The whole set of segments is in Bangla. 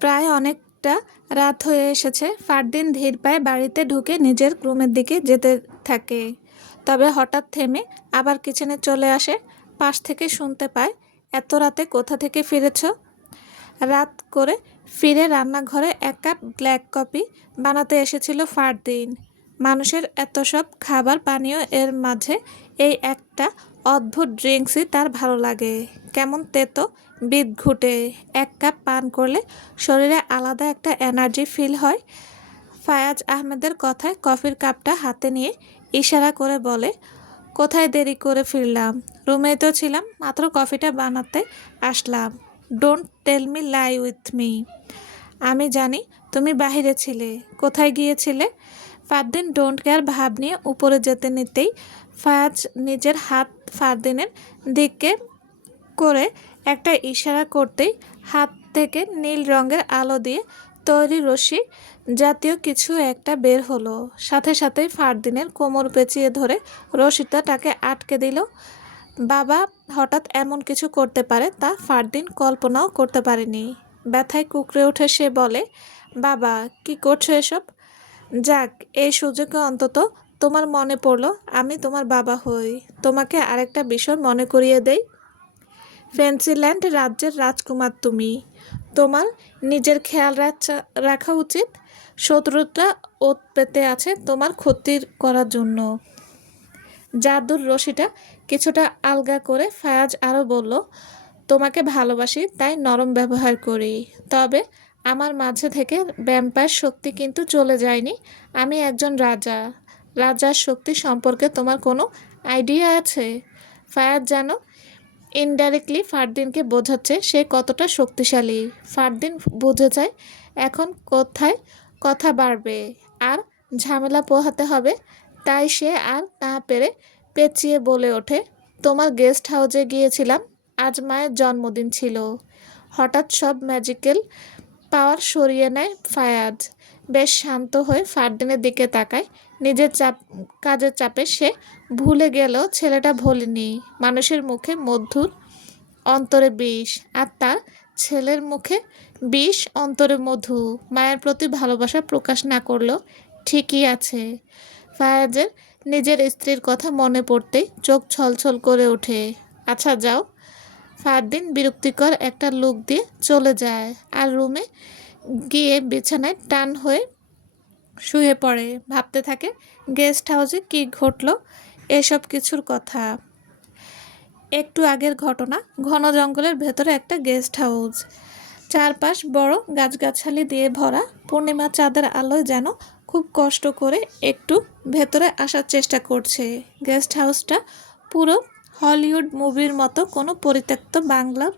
প্রায় অনেকটা রাত হয়ে এসেছে। ফারদিন ধীর পায়ে বাড়িতে ঢুকে নিজের রুমের দিকে যেতে থাকে। তবে হঠাৎ থেমে আবার কিচেনে চলে আসে। পাশ থেকে শুনতে পায়, এত রাতে কোথা থেকে ফিরেছ? রাত করে ফিরে রান্নাঘরে এক কাপ ব্ল্যাক কফি বানাতে এসেছিল ফারদিন। মানুষের এত সব খাবার পানীয় এর মাঝে এই একটা অদ্ভুত ড্রিঙ্কসই তার ভালো লাগে। কেমন তেতো বিদঘুটে। এক কাপ পান করলে শরীরে আলাদা একটা এনার্জি ফিল হয়। ফায়াজ আহমেদের কথায় কফির কাপটা হাতে নিয়ে ইশারা করে বলে, কোথায় দেরি করে ফিরলাম? রুমেই তো ছিলাম, মাত্র কফিটা বানাতে আসলাম। Don't tell me lie with me. আমি জানি তুমি বাহিরে ছিলে। কোথায় গিয়েছিলে? ফারদিন ডোন্ট কেয়ার ভাব নিয়ে উপরে যেতে নিতেই ফায়াজ নিজের হাত ফারদিনের দিকে করে একটা ইশারা করতেই হাত থেকে নীল রঙের আলো দিয়ে তৈরি রশ্মি জাতীয় কিছু একটা বের হলো। সাথে সাথেই ফারদিনের কোমর পেঁচিয়ে ধরে রশিটা তাকে আটকে দিল। বাবা হঠাৎ এমন কিছু করতে পারে তা ফারদিন কল্পনাও করতে পারেনি। ব্যথায় কুঁকড়ে উঠে সে বলে, বাবা কি করছো এসব? যাক, এই সুযোগে অন্তত তোমার মনে পড়লো আমি তোমার বাবা হই। তোমাকে আরেকটা বিষয় মনে করিয়ে দেই, ফেন্সিল্যান্ড রাজ্যের রাজকুমার তুমি। তোমার নিজের খেয়াল রাখা উচিত। শত্রুতা ওত পেতে আছে তোমার ক্ষতির করার জন্য। জাদুর রশিটা কিছুটা আলগা করে ফায়াজ আরও বলল, তোমাকে ভালোবাসি তাই নরম ব্যবহার করি। তবে আমার মাঝে থেকে ভ্যাম্পায়ার শক্তি কিন্তু চলে যায়নি। আমি একজন রাজা। রাজার শক্তি সম্পর্কে তোমার কোনো আইডিয়া আছে? ফায়াজ যেন ইনডাইরেক্টলি ফারদিনকে বোঝাচ্ছে সে কতটা শক্তিশালী। ফারদিন বুঝে যায় এখন কোথায় কথা বাড়বে আর ঝামেলা পোহাতে হবে। তাই সে আর না পেরে পেঁচিয়ে বলে ওঠে, তোমার গেস্ট হাউসে গিয়েছিলাম, আজ মায়ের জন্মদিন ছিল। হঠাৎ সব ম্যাজিক্যাল পাওয়ার সরিয়ে নেয় ফায়াজ। বেশ শান্ত হয়ে ফারদিনের দিকে তাকায়। নিজের কাজের চাপে সে ভুলে গেলেও ছেলেটা ভোলেনি। মানুষের মুখে মধুর, অন্তরে বিষ, আর তার ছেলের মুখে বিষ, অন্তরে মধু। মায়ের প্রতি ভালোবাসা প্রকাশ না করলেও ঠিকই আছে। ফায়াজের নিজের স্ত্রীর কথা মনে পড়তেই চোখ ছলছল করে ওঠে। আচ্ছা যাও। ফারদিন বিরক্তিকর একটা লুক দিয়ে চলে যায় আর রুমে গিয়ে বিছানায় টান হয়ে শুয়ে পড়ে। ভাবতে থাকে গেস্ট হাউসে কী ঘটলো এসব কিছুর কথা। একটু আগের ঘটনা, ঘন জঙ্গলের ভেতরে একটা গেস্ট হাউস। চারপাশ বড় গাছগাছালি দিয়ে ভরা। পূর্ণিমা চাঁদের আলোয় যেন খুব কষ্ট করে একটু ভেতরে আসার চেষ্টা করছে। গেস্ট হাউসটা পুরো হলিউড মুভির মতো কোনো পরিত্যক্ত বাংলার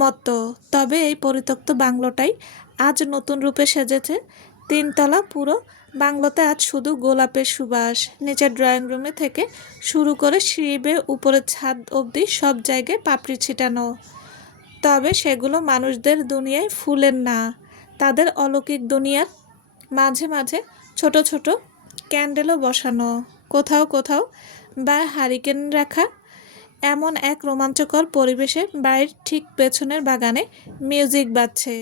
মতো। তবে এই পরিত্যক্ত বাংলোটাই আজ নতুন রূপে সেজেছে। তিনতলা পুরো বাংলোতে আজ শুধু গোলাপের সুবাস। নিচের ড্রয়িং রুমে থেকে শুরু করে সিঁড়ি বেয়ে উপরের ছাদ অবধি সব জায়গায় পাপড়ি ছিটানো। তবে সেগুলো মানুষদের দুনিয়ায় ফুলের না, তাদের অলৌকিক দুনিয়ার। মাঝে মাঝে ছোট ছোট ক্যান্ডেলও বসানো। কোথাও কোথাও বা হারিকেন রাখা। এমন এক রোমাঞ্চকর পরিবেশে বাড়ির ঠিক পেছনের বাগানে মিউজিক বাজছে।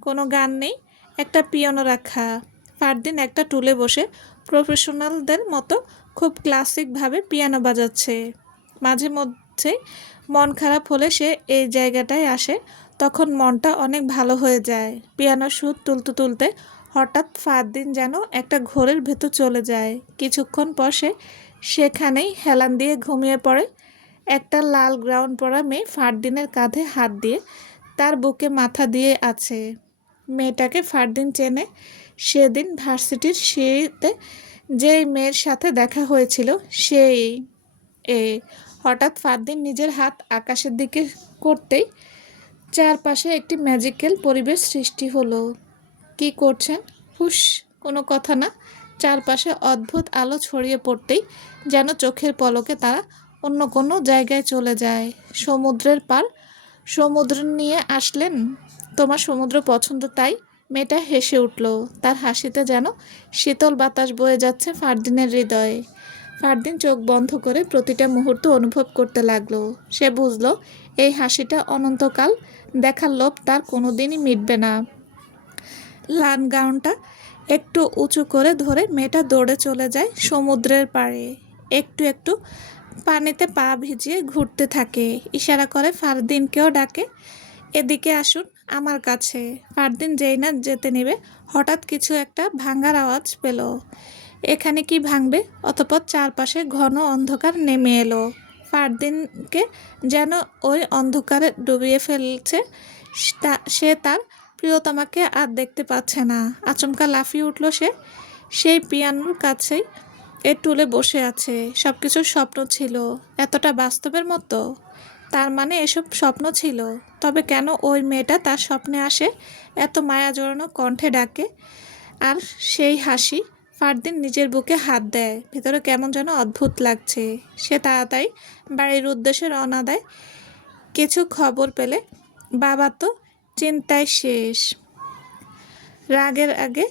কোনো গান নেই, একটা পিয়ানো রাখা। ফারদিন একটা টুলে বসে প্রফেশনালদের মতো খুব ক্লাসিকভাবে পিয়ানো বাজাচ্ছে। মাঝে মধ্যে মন খারাপ হলে সে এই জায়গাটায় আসে, তখন মনটা অনেক ভালো হয়ে যায়। পিয়ানোর সুর তুলতে তুলতে হঠাৎ ফারদিন যেন একটা ঘোরের ভেতর চলে যায়। কিছুক্ষণ পর সে সেখানেই হেলান দিয়ে ঘুমিয়ে পড়ে। একটা লাল গ্রাউন পরা মেয়ে ফারদিনের কাঁধে হাত দিয়ে তার বুকে মাথা দিয়ে আছে। মেয়েটাকে ফারদিন চেনে। সেদিন ভার্সিটির সিঁড়িতে যেই মেয়ের সাথে দেখা হয়েছিল সেই। এ হঠাৎ ফারদিন নিজের হাত আকাশের দিকে করতেই চারপাশে একটি ম্যাজিক্যাল পরিবেশ সৃষ্টি হলো। কি করছেন? হুশ, কোনো কথা না। চারপাশে অদ্ভুত আলো ছড়িয়ে পড়তেই যেন চোখের পলকে তারা অন্য কোনো জায়গায় চলে যায়। সমুদ্রের পার। সমুদ্র নিয়ে আসলেন? তোমার সমুদ্র পছন্দ তাই? মেয়েটা হেসে উঠল। তার হাসিতে যেন শীতল বাতাস বয়ে যাচ্ছে ফারদিনের হৃদয়ে। ফারদিন চোখ বন্ধ করে প্রতিটা মুহূর্ত অনুভব করতে লাগলো। সে বুঝলো এই হাসিটা অনন্তকাল দেখার লোভ তার কোনোদিনই মিটবে না। লান গাউনটা একটু উঁচু করে ধরে মেয়েটা দৌড়ে চলে যায় সমুদ্রের পাড়ে। একটু একটু পানিতে পা ভিজিয়ে ঘুরতে থাকে, ইশারা করে ফারদিনকেও ডাকে, এদিকে আসুন আমার কাছে। ফারদিন যেই না যেতে নেবে, হঠাৎ কিছু একটা ভাঙার আওয়াজ পেল। এখানে কি ভাঙবে? অতঃপর চারপাশে ঘন অন্ধকার নেমে এলো। ফারদিনকে যেন ওই অন্ধকারে ডুবিয়ে ফেলছে। সে তার প্রিয়তমাকে আর দেখতে পাচ্ছে না। আচমকা লাফিয়ে উঠল সে। সেই পিয়ানোর কাছেই এ টুলে বসে আছে। সব কিছু স্বপ্ন ছিল, এতটা বাস্তবের মতো। তার মানে এসব স্বপ্ন ছিল। তবে কেন ওই মেয়েটা তার স্বপ্নে আসে, এত মায়া জড়ানো কণ্ঠে ডাকে, আর সেই হাসি। ফারদিন নিজের বুকে হাত দেয়। ভিতরে কেমন যেন অদ্ভুত লাগছে। সে তাড়াতাড়ি বাড়ির উদ্দেশ্যে রওনা দেয়। কিছু খবর পেলে বাবা তো চিন্তায় শেষ। রাগের আগে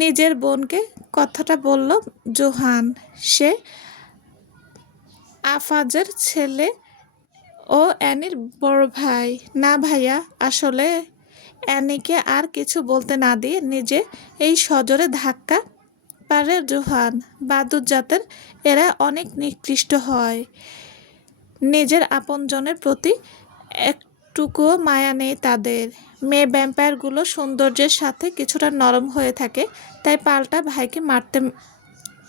নিজের বোনকে কথাটা বলল জোহান। সে আফাজের ছেলে ও অ্যানির বড় ভাই। না ভাইয়া, আসলে অ্যানিকে আর কিছু বলতে না দিয়ে নিজে এই সজোরে ধাক্কা পারে জোহান। বাদুর জাতের এরা অনেক নিকৃষ্ট হয়। নিজের আপনজনের প্রতি একটুকুও মায়া নেই তাদের। মেয়ে ভ্যাম্পায়ারগুলো সৌন্দর্যের সাথে কিছুটা নরম হয়ে থাকে, তাই পাল্টা ভাইকে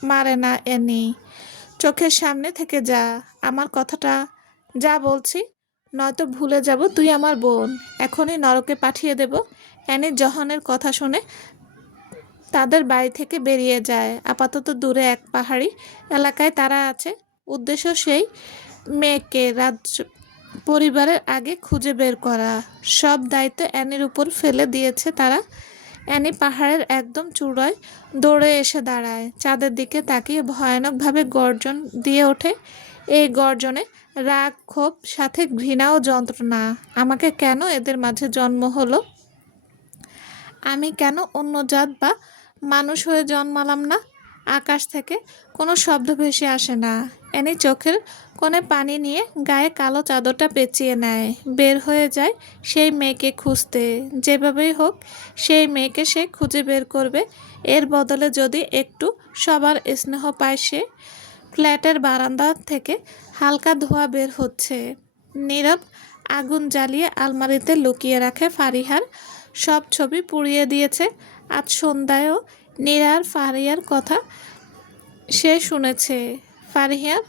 মারে না অ্যানি। চোখের সামনে থেকে যা, আমার কথাটা যা বলছি, নয়তো ভুলে যাব তুই আমার বোন। এখনই নরকে পাঠিয়ে দেব। অ্যানি জহানের কথা শুনে তাদের বাড়ি থেকে বেরিয়ে যায়। আপাতত দূরে এক পাহাড়ি এলাকায় তারা আছে। উদ্দেশ্য সেই মেয়েকে পরিবারের আগে খুঁজে বের করা। সব দায়িত্ব অ্যানির উপর ফেলে দিয়েছে তারা। অ্যানি পাহাড়ের একদম চূড়ায় দৌড়ে এসে দাঁড়ায়। চাঁদের দিকে তাকিয়ে ভয়ানকভাবে গর্জন দিয়ে ওঠে। এই গর্জনে রাগ, ক্ষোভ, সাথে ঘৃণা ও যন্ত্রণা। আমাকে কেন এদের মাঝে জন্ম হলো? আমি কেন অন্য জাত বা মানুষ হয়ে জন্মালাম না? আকাশ থেকে কোনো শব্দ ভেসে আসে না। অ্যানি চোখের কোণে পানি নিয়ে গায়ে কালো চাদরটা পেঁচিয়ে নেয়। বের হয়ে যায় সেই মেয়েকে খুঁজতে। যেভাবেই হোক সেই মেয়েকে সে খুঁজে বের করবে। এর বদলে যদি একটু সবার স্নেহ পায় সে। ফ্ল্যাটের বারান্দা থেকে হালকা ধোঁয়া বের হচ্ছে। নীরব আগুন জ্বালিয়ে আলমারিতে লুকিয়ে রাখে ফারিহার সব ছবি পুড়িয়ে দিয়েছে। আজ সন্ধ্যায়ও নীরার ফারিয়ার কথা সে শুনেছে। ফারিহার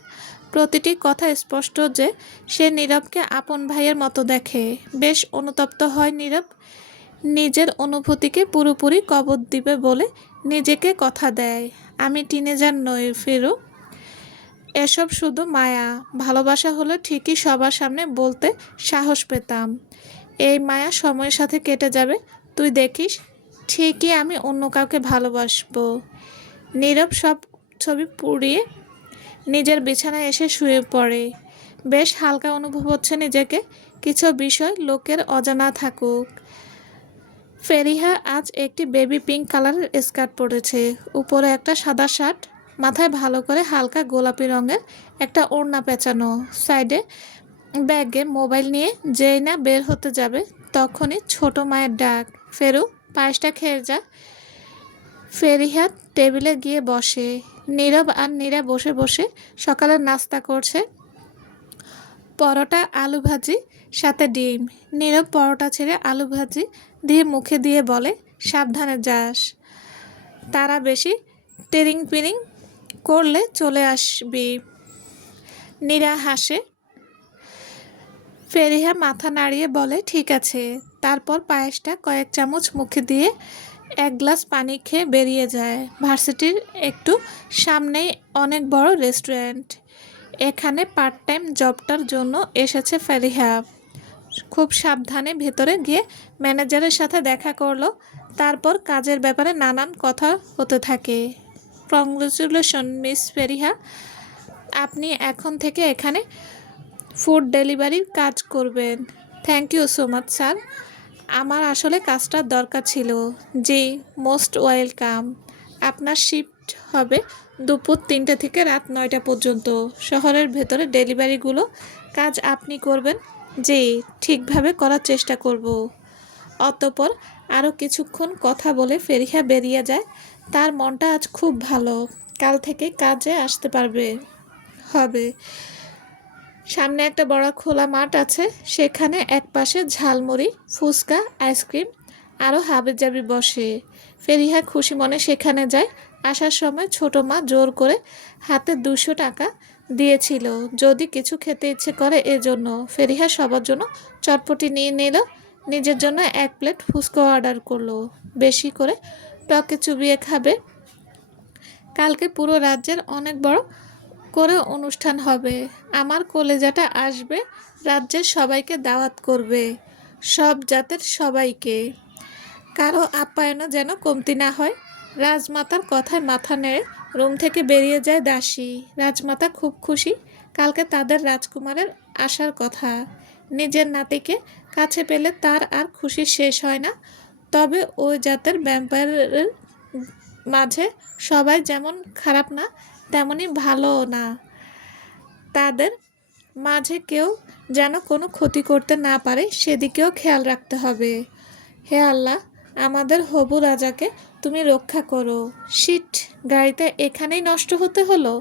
প্রতিটি কথা স্পষ্ট যে সে নীরবকে আপন ভাইয়ের মতো দেখে। বেশ অনুতপ্ত হয় নীরব। নিজের অনুভূতিকে পুরোপুরি কবর দিবে বলে নিজেকে কথা দেয়। আমি টিনেজার নই ফিরু, এসব শুধু মায়া। ভালোবাসা হলে ঠিকই সবার সামনে বলতে সাহস পেতাম। এই মায়া সময়ের সাথে কেটে যাবে, তুই দেখিস। ঠিকই আমি অন্য কাউকে ভালোবাসবো। নীরব সব ছবি পুড়িয়ে নিজের বিছানায় এসে শুয়ে পড়ে। বেশ হালকা অনুভব হচ্ছে নিজেকে। কিছু বিষয় লোকের অজানা থাকুক। ফেরিহা আজ একটি বেবি পিঙ্ক কালারের স্কার্ট পরেছে, উপরে একটা সাদা শার্ট, মাথায় ভালো করে হালকা গোলাপি রঙের একটা ওড়না পেঁচানো। সাইডে ব্যাগে মোবাইল নিয়ে যেই না বের হতে যাবে, তখনই ছোট মায়ের ডাক, ফেরু পায়েসটা খেয়ে যা। ফেরিহা টেবিলে গিয়ে বসে। নীরব আর নীরা বসে বসে সকালের নাস্তা করছে। পরোটা, আলু ভাজি, সাথে ডিম। নীরব পরোটা ছেড়ে আলু ভাজি দিয়ে মুখে দিয়ে বলে, সাবধানে যাস। তারা বেশি টেরিং পিরিং করলে চলে আসবি। নীরা হাসে। ফেরিহা মাথা নাড়িয়ে বলে, ঠিক আছে। তারপর পায়েসটা কয়েক চামচ মুখে দিয়ে এক গ্লাস পানি খেয়ে বেরিয়ে যায়। ভার্সিটির একটু সামনেই অনেক বড় রেস্টুরেন্ট। এখানে পার্ট টাইম জবটার জন্য এসেছে ফেরিহা। খুব সাবধানে ভেতরে গিয়ে ম্যানেজারের সাথে দেখা করলো। তারপর কাজের ব্যাপারে নানান কথা হতে থাকে। কংগ্রেচুলেশন মিস ফেরিহা, আপনি এখন থেকে এখানে ফুড ডেলিভারির কাজ করবেন। Thank you so much sir, আমার আসলে কাজটার দরকার ছিল। জি, মোস্ট ওয়েলকাম। আপনার শিফট হবে দুপুর 3টা থেকে রাত 9টা পর্যন্ত। শহরের ভেতরে ডেলিভারিগুলো কাজ আপনি করবেন। জি, ঠিকভাবে করার চেষ্টা করব। অতঃপর আরও কিছুক্ষণ কথা বলে ফেরিহা বেরিয়ে যায়। তার মনটা আজ খুব ভালো, কাল থেকে কাজে আসতে হবে। সামনে একটা বড় খোলা মাঠ আছে, সেখানে একপাশে ঝালমুড়ি, ফুচকা, আইসক্রিম আরও হাবিজাবি বসে। ফেরিহা খুশি মনে সেখানে যায়। আসার সময় ছোট মা জোর করে হাতে 200 টাকা দিয়েছিল যদি কিছু খেতে ইচ্ছে করে। এজন্য ফেরিহা সবার জন্য চটপটি নিয়ে নিল, নিজের জন্য 1 প্লেট ফুচকা অর্ডার করলো, বেশি করে টকে চুবিয়ে খাবে। কালকে পুরো রাজ্যের অনেক বড় করে অনুষ্ঠান হবে, আমার কলেজাটা আসবে, রাজ্যের সবাইকে দাওয়াত করবে, সব জাতের সবাইকে, কারো আপ্যায়নও যেন কমতি না হয়। রাজমাতার কথায় মাথা নেড়ে রুম থেকে বেরিয়ে যায় দাসী। রাজমাতা খুব খুশি, কালকে তাদের রাজকুমারের আসার কথা। নিজের নাতিকে কাছে পেলে তার আর খুশি শেষ হয় না। তবে ওই জাতের ভ্যাম্পায়ারের মাঝে সবাই যেমন খারাপ না, তেমনই ভালোও না। তাদের মাঝে কেউ যেন কোনো ক্ষতি করতে না পারে, সেদিকেও খেয়াল রাখতে হবে। হে আল্লাহ, আমাদের হবু রাজাকে তুমি রক্ষা করো। শিট, গাড়িটা এখানেই নষ্ট হতে হলো।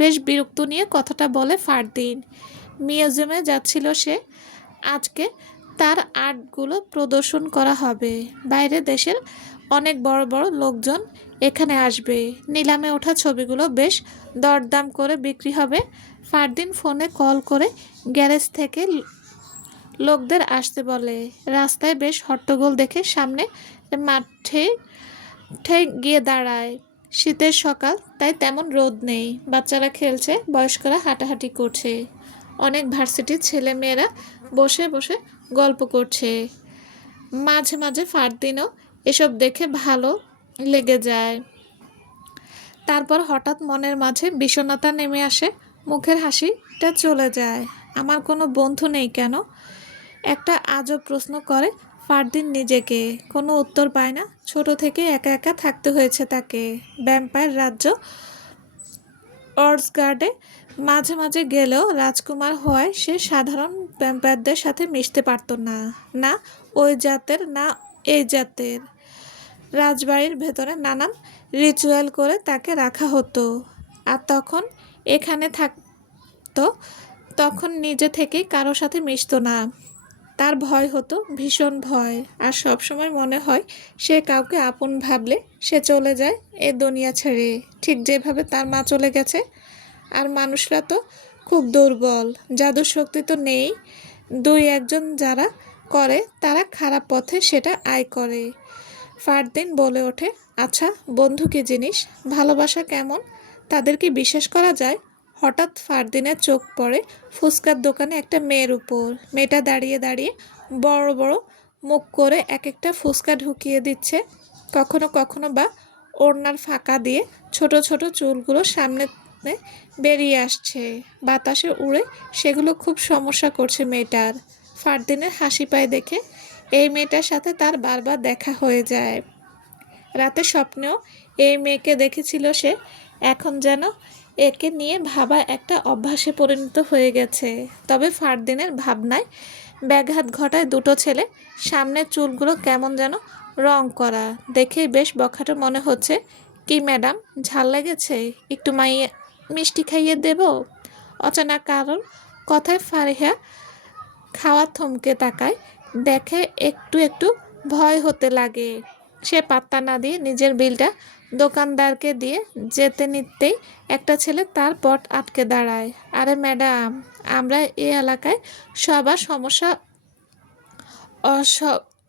বেশ বিরক্ত নিয়ে কথাটা বলে ফারদিন। মিউজিয়ামে যাচ্ছিল সে। আজকে তার আর্টগুলো প্রদর্শন করা হবে। বাইরে দেশের অনেক বড় বড় লোকজন এখানে আসবে। নিলামে ওঠা ছবিগুলো বেশ দরদাম করে বিক্রি হবে। ফারদিন ফোনে কল করে গ্যারেজ থেকে লোকদের আসতে বলে। রাস্তায় বেশ হট্টগোল দেখে সামনে মাঠে গিয়ে দাঁড়ায়। শীতের সকাল, তাই তেমন রোদ নেই। বাচ্চারা খেলছে, বয়স্করা হাঁটাহাঁটি করছে, অনেক ভার্সিটির ছেলে মেয়েরা বসে বসে গল্প করছে। মাঝে মাঝে ফারদিনও এসব দেখে ভালো লেগে যায়। তারপর হঠাৎ মনের মাঝে বিষণ্ণতা নেমে আসে, মুখের হাসিটা চলে যায়। আমার কোনো বন্ধু নেই কেন? একটা আজব প্রশ্ন করে ফারদিন নিজেকে। কোনো উত্তর পায় না। ছোট থেকে একা একা থাকতে হয়েছে তাকে। ভ্যাম্পায়ার রাজ্য অর্সগার্ডে মাঝে মাঝে গেলেও রাজকুমার হওয়ায় সে সাধারণ ভ্যাম্পায়ারদের সাথে মিশতে পারত না। না ওই জাতের, না এই জাতের। রাজবাড়ির ভেতরে নানান রিচুয়াল করে তাকে রাখা হতো। আর তখন এখানে থাকতো, তখন নিজে থেকেই কারো সাথে মিশতো না। তার ভয় হতো, ভীষণ ভয়। আর সবসময় মনে হয় সে কাউকে আপন ভাবলে সে চলে যায় এ দুনিয়া ছেড়ে, ঠিক যেভাবে তার মা চলে গেছে। আর মানুষরা তো খুব দুর্বল, জাদুর শক্তি তো নেই। 2-1 জন যারা করে তারা খারাপ পথে সেটা আয় করে। ফারদিন বলে ওঠে, আচ্ছা বন্ধু কী জিনিস? ভালোবাসা কেমন? তাদের কি বিশ্বাস করা যায়? হঠাৎ ফারদিনের চোখ পড়ে ফুচকার দোকানে একটা মেয়ের উপর। মেয়েটা দাঁড়িয়ে দাঁড়িয়ে বড় বড় মুখ করে এক একটা ফুচকা ঢুকিয়ে দিচ্ছে। কখনো কখনো বা ওড়নার ফাঁকা দিয়ে ছোট ছোট চুলগুলো সামনে বেরিয়ে আসছে, বাতাসে উড়ে। সেগুলো খুব সমস্যা করছে মেয়েটার। ফারদিনের হাসি পায় দেখে। এই মেয়েটার সাথে তার বারবার দেখা হয়ে যায়। রাতে স্বপ্নেও এই মেয়েকে দেখেছিল সে। এখন যেন একে নিয়ে ভাবা একটা অভ্যাসে পরিণত হয়ে গেছে। তবে ফারদিনের ভাবনায় ব্যাঘাত ঘটায় দুটো ছেলে। সামনের চুলগুলো কেমন যেন রং করা, দেখেই বেশ বখাটে মনে হচ্ছে। কি ম্যাডাম, ঝাল লেগেছে? একটু মিষ্টি খাইয়ে দেব? অচেনা কারোর কথায় ফারিহা খাওয়া থমকে তাকায়। দেখে একটু একটু ভয় হতে লাগে। সে পাত্তা না দিয়ে নিজের বিলটা দোকানদারকে দিয়ে যেতে নিতেই একটা ছেলে তার পথ আটকে দাঁড়ায়। আরে ম্যাডাম, আমরা এই এলাকায় সবার সমস্যা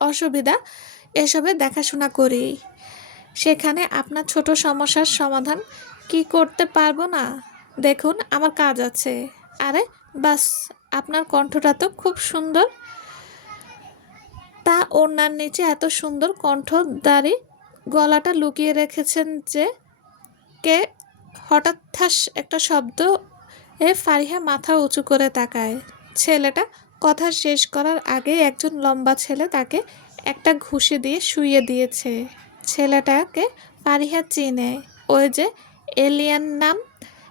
অসুবিধা এসবে দেখাশোনা করি, সেখানে আপনার ছোট সমস্যার সমাধান কি করতে পারবো না? দেখুন, আমার কাজ আছে। আরে বাস, আপনার কণ্ঠটা তো খুব সুন্দর। তা ওড়নার নিচে এত সুন্দর কণ্ঠদারি গলাটা লুকিয়ে রেখেছেন যে? কে? হঠাৎ ঠাস একটা শব্দ ফারিহা মাথা উঁচু করে তাকায়। ছেলেটা কথা শেষ করার আগেই একজন লম্বা ছেলে তাকে একটা ঘুষি দিয়ে শুইয়ে দিয়েছে। ছেলেটাকে ফারিহা চিনে, ওই যে এলিয়ান নাম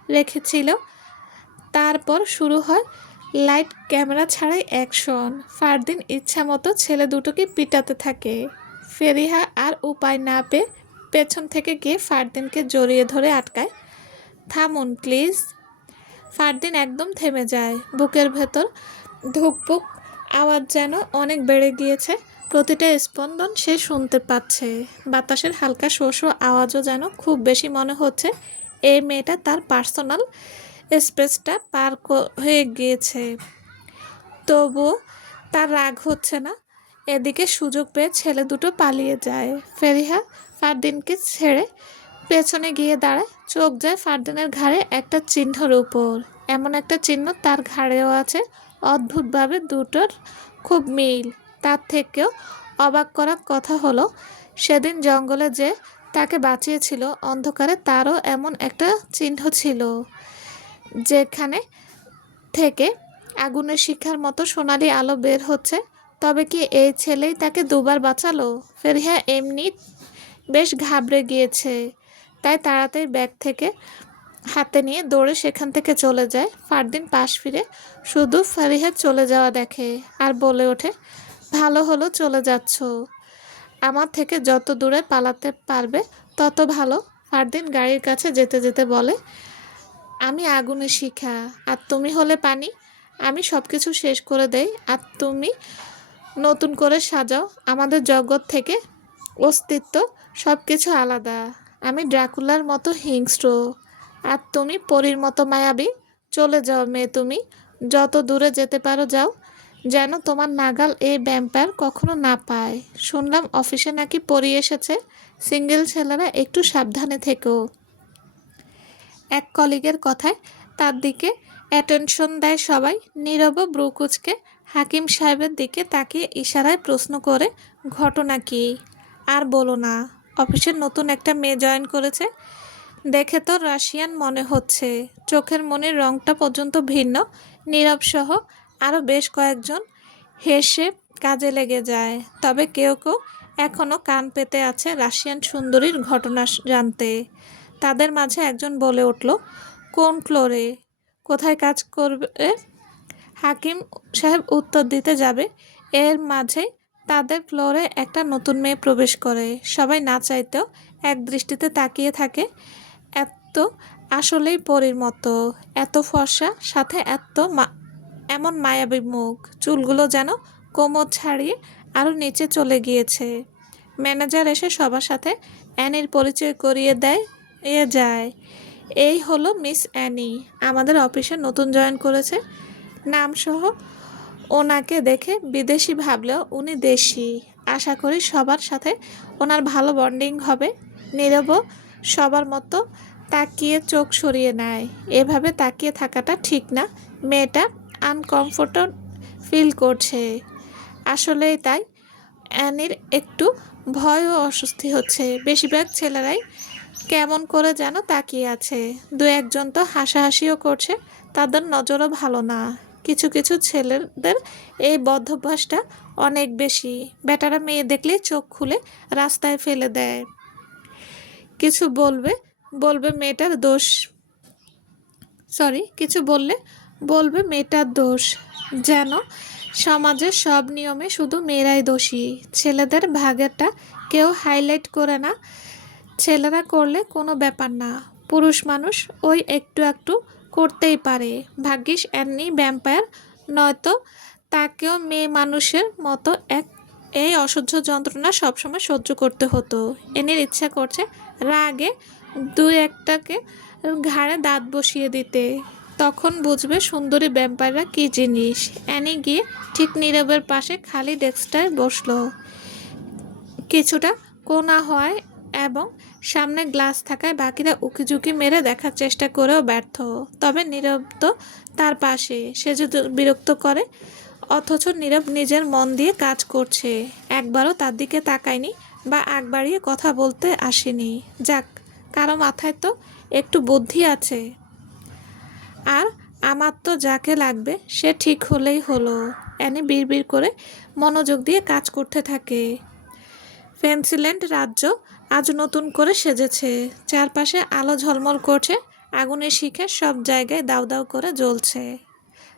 রেখেছিল। তারপর শুরু হয় লাইট ক্যামেরা ছাড়াই অ্যাকশন। ফারদিন ইচ্ছা মতো ছেলে দুটোকে পিটাতে থাকে। ফেরিহা আর উপায় না পেয়ে পেছন থেকে গিয়ে ফারদিনকে জড়িয়ে ধরে আটকায়। থামুন প্লিজ। ফারদিন একদম থেমে যায়। বুকের ভেতর ধুকপুক আওয়াজ যেন অনেক বেড়ে গিয়েছে। প্রতিটা স্পন্দন সে শুনতে পাচ্ছে। বাতাসের হালকা শো শো আওয়াজও যেন খুব বেশি মনে হচ্ছে এই মেয়েটা তার পার্সোনাল স্পেসটা পার হয়ে গিয়েছে। তবুও তার রাগ হচ্ছে না। এদিকে সুযোগ পেয়ে ছেলে দুটো পালিয়ে যায়। ফেরিহা ফারদিনকে ছেড়ে পেছনে গিয়ে দাঁড়ায়। চোখ যায় ফারদিনের ঘাড়ে একটা চিহ্নর উপর। এমন একটা চিহ্ন তার ঘাড়েও আছে। অদ্ভুতভাবে দুটোর খুব মিল। তার থেকেও অবাক করার কথা হলো সেদিন জঙ্গলে যে তাকে বাঁচিয়েছিল অন্ধকারে, তারও এমন একটা চিহ্ন ছিল যেখানে থেকে আগুনের শিখার মতো সোনালি আলো বের হচ্ছে। তবে কি এই ছেলেই তাকে দুবার বাঁচালো? ফেরিহা এমনি বেশ ঘাবড়ে গিয়েছে, তাই তাড়াতাড়ি ব্যাগ থেকে হাতে নিয়ে দৌড়ে সেখান থেকে চলে যায়। ফারদিন পাশ ফিরে শুধু ফেরিহা চলে যাওয়া দেখে আর বলে ওঠে, ভালো হলো চলে যাচ্ছ। আমার থেকে যত দূরে পালাতে পারবে তত ভালো। ফারদিন গাড়ির কাছে যেতে যেতে বলে, আমি আগুনের শিখা আর তুমি হলে পানি। আমি সব কিছু শেষ করে দেই আর তুমি নতুন করে সাজাও। আমাদের জগৎ থেকে অস্তিত্ব সব কিছু আলাদা। আমি ড্রাকুলার মতো হিংস্র আর তুমি পরীর মতো মায়াবী। চলে যাও মেয়ে, তুমি যত দূরে যেতে পারো যাও, যেন তোমার নাগাল এই ভ্যাম্পায়ার কখনো না পায়। শুনলাম অফিসে নাকি পরী এসেছে। সিঙ্গেল ছেলেরা একটু সাবধানে থেকো। এক কলিগের কথায় তার দিকে অ্যাটেনশন দেয় সবাই। নীরব ব্রুকুচকে হাকিম সাহেবের দিকে তাকিয়ে ইশারায় প্রশ্ন করে, ঘটনা কি? আর বলো না, অফিসের নতুন একটা মেয়ে জয়েন করেছে। দেখে তো রাশিয়ান মনে হচ্ছে। চোখের মনির রংটা পর্যন্ত ভিন্ন। নীরব সহ আরও বেশ কয়েকজন হেসে কাজে লেগে যায়। তবে কেউ কেউ এখনও কান পেতে আছে রাশিয়ান সুন্দরীর ঘটনা জানতে। তাদের মাঝে একজন বলে উঠল, কোন ফ্লোরে, কোথায় কাজ করবে? হাকিম সাহেব উত্তর দিতে যাবে, এর মাঝেই তাদের ফ্লোরে একটা নতুন মেয়ে প্রবেশ করে। সবাই না চাইতেও এক দৃষ্টিতে তাকিয়ে থাকে। এত আসলেই পরীর মতো, এত ফর্সা, সাথে এমন মায়াবী মুখ। চুলগুলো যেন কোমর ছাড়িয়ে আরও নিচে চলে গিয়েছে। ম্যানেজার এসে সবার সাথে অ্যানির পরিচয় করিয়ে যায়। এই হলো মিস অ্যানি, আমাদের অফিসে নতুন জয়েন করেছে। নামসহ ওনাকে দেখে বিদেশি ভাবলেও উনি দেশি। আশা করি সবার সাথে ওনার ভালো বন্ডিং হবে। নীরব সবার মতো তাকিয়ে চোখ সরিয়ে নেয়। এভাবে তাকিয়ে থাকাটা ঠিক না। মেয়েটা আনকমফোর্টেবল ফিল করছে। আসলেই তাই। অ্যানির একটু ভয় ও অস্বস্তি হচ্ছে। বেশিরভাগ ছেলেরাই কেমন করে যেন তাকিয়ে আছে। দু একজন তো হাসাহাসিও করছে। তাদের নজরও ভালো না। কিছু কিছু ছেলেদের এই বদভ্যাসটা অনেক বেশি। বেটারা মেয়ে দেখলেই চোখ খুলে রাস্তায় ফেলে দেয়। কিছু বলবে মেয়েটার দোষ। কিছু বলবে মেয়েটার দোষ। যেন সমাজের সব নিয়মে শুধু মেয়েরাই দোষী। ছেলেদের ভাগেরটা কেউ হাইলাইট করে না। ছেলেরা করলে কোনো ব্যাপার না, পুরুষ মানুষ ওই একটু একটু করতেই পারে। ভাগ্যিস অ্যানি ভ্যাম্পায়ার, নয়তো তাকেও মেয়ে মানুষের মতো এই অসহ্য যন্ত্রণা সবসময় সহ্য করতে হতো। অ্যানির ইচ্ছা করছে রাগে দু একটাকে ঘাড়ে দাঁত বসিয়ে দিতে। তখন বুঝবে সুন্দরী ভ্যাম্পায়াররা কী জিনিস। অ্যানি গিয়ে ঠিক নীরবের পাশে খালি ডেস্কটায় বসলো। কিছুটা কোনা হয় এবং সামনে গ্লাস থাকায় বাকিরা উকিঝুঁকি মেরে দেখার চেষ্টা করেও ব্যর্থ। তবে নীরব তো তার পাশে, সে যদি বিরক্ত করে, অথচ নীরব নিজের মন দিয়ে কাজ করছে। একবারও তার দিকে তাকায়নি বা আগ বাড়িয়ে কথা বলতে আসেনি। যাক, কারো মাথায় তো একটু বুদ্ধি আছে। আর আমার তো যাকে লাগবে সে ঠিক হলেই হলো। অ্যানি বিড়বিড় করে মনোযোগ দিয়ে কাজ করতে থাকে। ফেন্সিল্যান্ড রাজ্য আজ নতুন করে সেজেছে। চারপাশে আলো ঝলমল করছে। আগুনের শিখা সব জায়গায় দাউ দাউ করে জ্বলছে।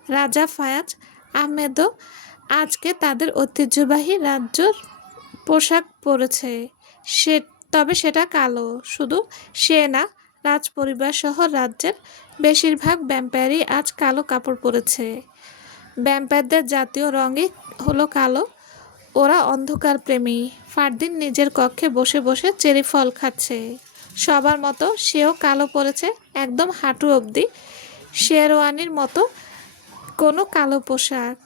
রাজা ফায়াজ আহমেদও আজকে তাদের ঐতিহ্যবাহী রাজ্যর পোশাক পরেছে। সে তবে সেটা কালো। শুধু সে না, রাজপরিবার সহ রাজ্যের বেশিরভাগ ভ্যাম্পায়ারই আজ কালো কাপড় পরেছে। ভ্যাম্পায়ারদের জাতীয় রঙই হলো কালো। ওরা অন্ধকার প্রেমী। ফারদিন নিজের কক্ষে বসে বসে চেরি ফল খাচ্ছে। সবার মতো সেও কালো পরেছে, একদম হাঁটু অবধি, শেরওয়ানির মতো কোনো কালো পোশাক।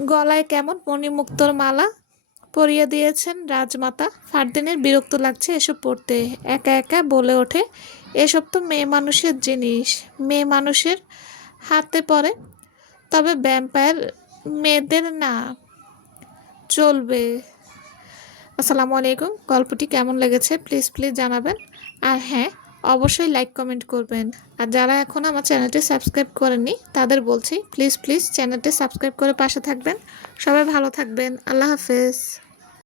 গলায় কেমন মণিমুক্তোর মালা পরিয়ে দিয়েছেন রাজমাতা। ফারদিনের বিরক্ত লাগছে এসব পড়তে। একা একা বলে ওঠে, এসব তো মেয়ে মানুষের জিনিস, মেয়ে মানুষের হাতে পড়ে, তবে ভ্যাম্পায়ার মেয়েদের না। চলবে। আসসালামু আলাইকুম। গল্পটি কেমন লেগেছে প্লিজ জানাবেন। আর হ্যাঁ, অবশ্যই লাইক কমেন্ট করবেন। আর যারা এখনও আমার চ্যানেলটি সাবস্ক্রাইব করেননি তাদের বলছি প্লিজ চ্যানেলটি সাবস্ক্রাইব করে পাশে থাকবেন। সবাই ভালো থাকবেন। আল্লাহ হাফেজ।